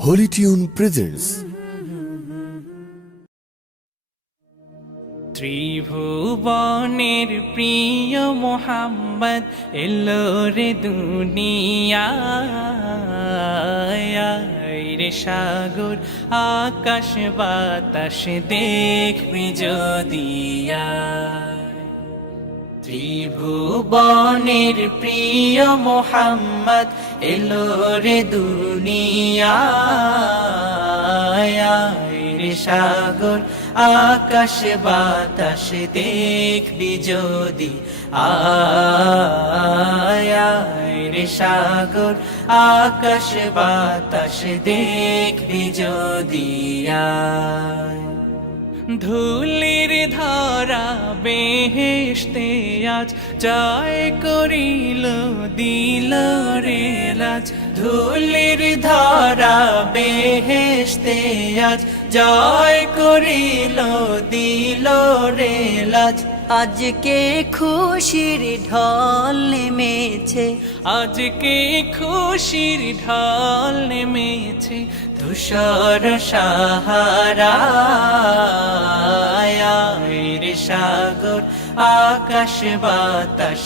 Holi tune presents. ত্রিভুবনের প্রিয় মোহাম্মদ এলো রে দুনিয়ায় রে সাগর আকাশ বাতাস দেখবি যদিয়া। ত্রিভুবনের প্রিয় মোহাম্মদ এলো রে দুনিয়ায় রে সাগর আকাশ বাতাস দেখবি যদি আয় রে সাগর আকাশ বাতাস দেখবি যদি ধুলির ধরা বেহেশতে আজ জয় করিল দিল রে লাজ। ধুলির ধরা বেহেশতে আজ জয় করিল দিল রে লাজ। আজকে খুশির ঢল নেমেছে, আজকে খুশির ঢল নেমেছে ধূসর সাহারায় রে সাগর আকাশ বাতাস